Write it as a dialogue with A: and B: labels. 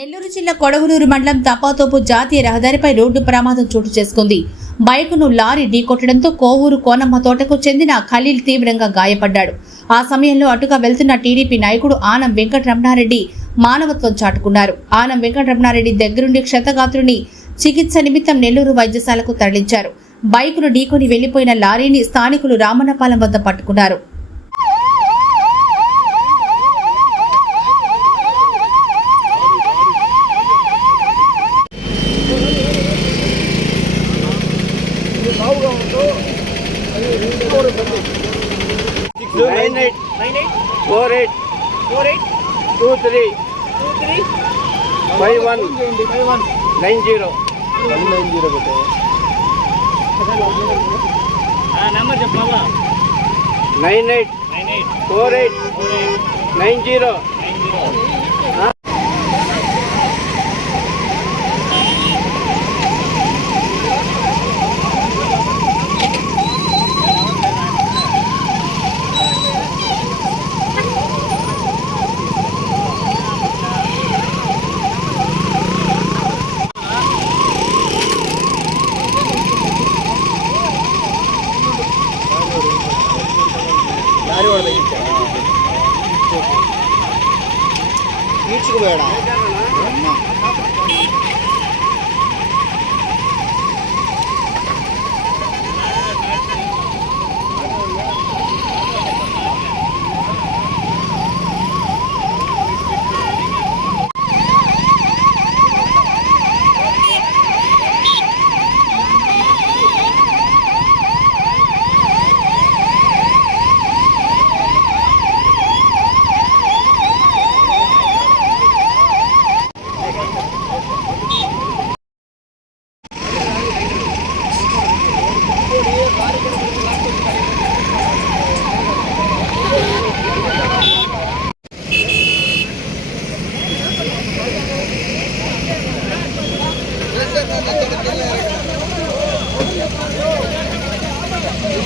A: నెల్లూరు జిల్లా కొడవలూరు మండలం తపాతోపు జాతీయ రహదారిపై రోడ్డు ప్రమాదం చోటు చేసుకుంది. బైకును లారీ ఢీకొట్టడంతో కోవూరు కోనమ్మ తోటకు చెందిన ఖలీల్ తీవ్రంగా గాయపడ్డాడు. ఆ సమయంలో అటుగా వెళ్తున్న టీడీపీ నాయకుడు ఆనం వెంకటరమణారెడ్డి మానవత్వం చాటుకున్నారు. ఆనం వెంకటరమణారెడ్డి దగ్గరుండి క్షతగాత్రుని చికిత్స నిమిత్తం నెల్లూరు వైద్యశాలకు తరలించారు. బైకును ఢీకొని వెళ్ళిపోయిన లారీని స్థానికులు రామన్నపాలెం వద్ద పట్టుకున్నారు.
B: Nine eight
C: nine eight
B: four eight
C: four eight
B: two three
C: two three
B: five one
C: five one
B: nine zero nine zero
C: number చెప్పాలా
B: nine eight
C: nine eight
B: four eight
C: four eight
B: nine zero
C: nine zero பீச்சுக்கு
D: போயிடா.